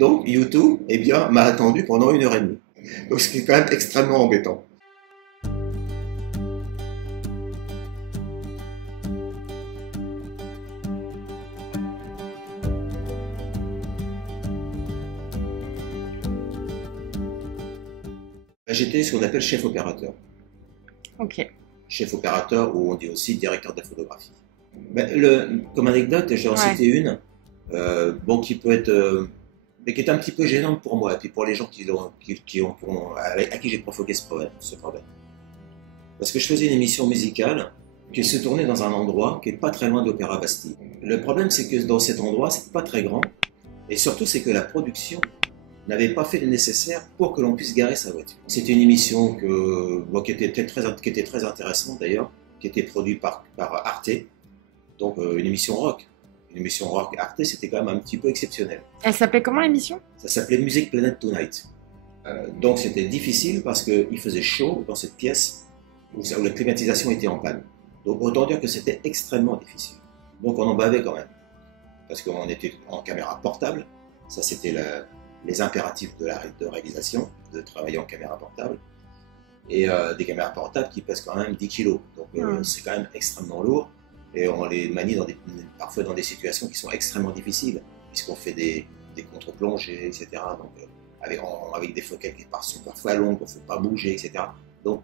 Donc YouTube, eh bien, m'a attendu pendant 1 heure et demie. Donc ce qui est quand même extrêmement embêtant. J'étais ce qu'on appelle chef opérateur. Ok. Chef opérateur, ou on dit aussi directeur de la photographie. Comme anecdote, je vais en citer une, qui peut être, mais qui est un petit peu gênante pour moi, et puis pour les gens à qui j'ai provoqué ce problème. Parce que je faisais une émission musicale qui se tournait dans un endroit qui n'est pas très loin de l'Opéra Bastille. Le problème, c'est que dans cet endroit, c'est pas très grand, et surtout, c'est que la production n'avait pas fait le nécessaire pour que l'on puisse garer sa voiture. C'était une émission qui était très intéressante d'ailleurs, qui était produite par Arte, donc une émission rock. Une émission rock Arte, c'était quand même un petit peu exceptionnel. Elle s'appelait comment l'émission? Ça s'appelait Music Planet Tonight. Donc c'était difficile parce qu'il faisait chaud dans cette pièce où la climatisation était en panne. Donc autant dire que c'était extrêmement difficile. Donc on en bavait quand même. Parce qu'on était en caméra portable, ça c'était les impératifs de réalisation, de travailler en caméra portable, et des caméras portables qui pèsent quand même 10 kg. Donc c'est quand même extrêmement lourd, et on les manie parfois dans des situations qui sont extrêmement difficiles, puisqu'on fait des contre-plongées, etc. Donc, avec des focales qui sont parfois longues, on ne faut pas bouger, etc. Donc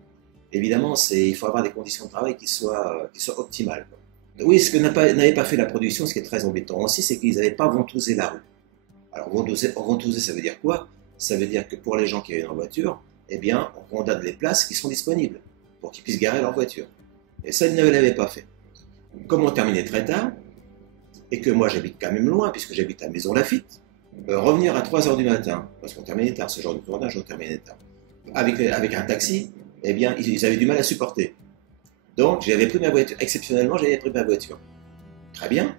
évidemment, il faut avoir des conditions de travail qui soient optimales. Oui, ce que n'avait pas fait la production, ce qui est très embêtant aussi, c'est qu'ils n'avaient pas ventousé la rue. Alors ventouser, ça veut dire quoi? Ça veut dire que pour les gens qui viennent en voiture, eh bien, on donne les places qui sont disponibles pour qu'ils puissent garer leur voiture. Et ça, ils ne l'avaient pas fait. Comme on terminait très tard, et que moi j'habite quand même loin, puisque j'habite à Maison Lafitte, revenir à 3 h du matin, parce qu'on terminait tard, ce genre de tournage, on terminait tard, avec un taxi, eh bien, ils avaient du mal à supporter. Donc, j'avais pris ma voiture, exceptionnellement, j'avais pris ma voiture. Très bien.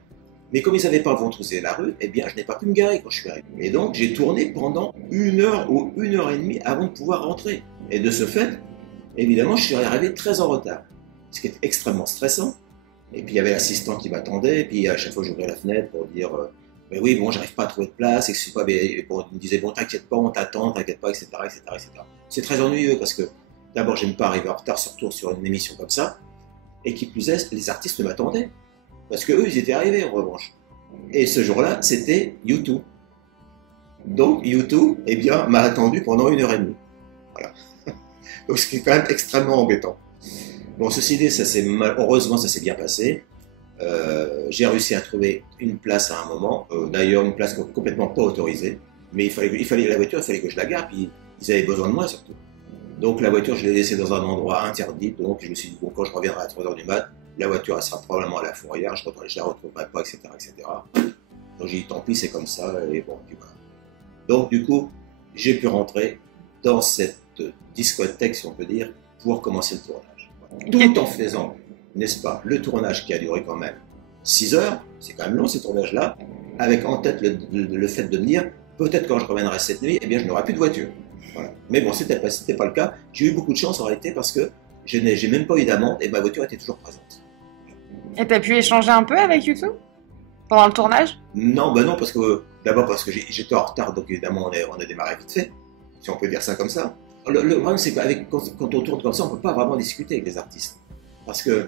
Mais comme ils n'avaient pas ventousé la rue, eh bien, je n'ai pas pu me garer quand je suis arrivé. Et donc, j'ai tourné pendant 1 heure ou 1 h et demie avant de pouvoir rentrer. Et de ce fait, évidemment, je suis arrivé très en retard. Ce qui est extrêmement stressant. Et puis, il y avait l'assistant qui m'attendait. Et puis, à chaque fois, j'ouvrais la fenêtre pour dire mais oui, bon, j'arrive pas à trouver de place. Et bon, il me disait bon, t'inquiète pas, on t'attend, t'inquiète pas, etc., etc., etc. C'est très ennuyeux parce que d'abord, j'aime pas arriver en retard, surtout sur une émission comme ça. Et qui plus est, les artistes m'attendaient. Parce qu'eux, ils étaient arrivés en revanche. Et ce jour-là, c'était YouTube. Donc YouTube, eh bien, m'a attendu pendant 1 h et demie. Voilà. Donc ce qui est quand même extrêmement embêtant. Bon, ceci dit, heureusement, ça s'est bien passé. J'ai réussi à trouver une place à un moment. D'ailleurs, une place complètement pas autorisée. Mais il fallait la voiture, il fallait que je la gare, puis ils avaient besoin de moi surtout. Donc la voiture, je l'ai laissée dans un endroit interdit. Donc je me suis dit, bon, quand je reviendrai à 3 h du mat', la voiture, elle sera probablement à la fourrière, je la retrouverai pas, etc., etc. Donc j'ai dit, tant pis, c'est comme ça, et bon, puis voilà. Donc du coup, j'ai pu rentrer dans cette discothèque, si on peut dire, pour commencer le tournage. Tout en faisant, n'est-ce pas, le tournage qui a duré quand même 6 heures, c'est quand même long ces tournages-là, avec en tête le fait de me dire, peut-être quand je reviendrai cette nuit, eh bien je n'aurai plus de voiture. Voilà. Mais bon, c'était pas le cas. J'ai eu beaucoup de chance en réalité parce que j'ai même pas eu d'amende et ma voiture était toujours présente. Et t'as pu échanger un peu avec YouTube pendant le tournage? Non, non, d'abord parce que j'étais en retard, donc évidemment on a démarré vite fait, si on peut dire ça comme ça. Le problème c'est que quand on tourne comme ça, on ne peut pas vraiment discuter avec les artistes. Parce que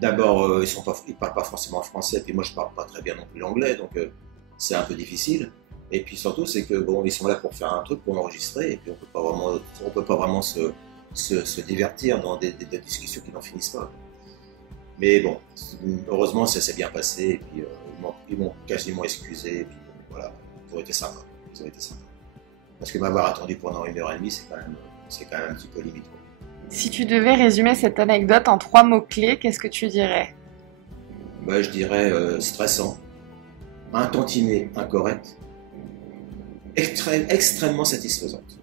d'abord, ils parlent pas forcément français, puis moi je parle pas très bien non plus l'anglais, donc c'est un peu difficile. Et puis surtout, c'est que bon, ils sont là pour faire un truc, pour enregistrer, et puis on peut pas vraiment se divertir dans des discussions qui n'en finissent pas. Mais bon, heureusement, ça s'est bien passé, et puis ils m'ont quasiment excusé, et puis bon, voilà, ils ont été sympas. Parce que m'avoir attendu pendant 1 h et demie, c'est quand même un petit peu limite. Si tu devais résumer cette anecdote en 3 mots-clés, qu'est-ce que tu dirais? Je dirais stressant, un tantinet incorrect, extrêmement satisfaisante.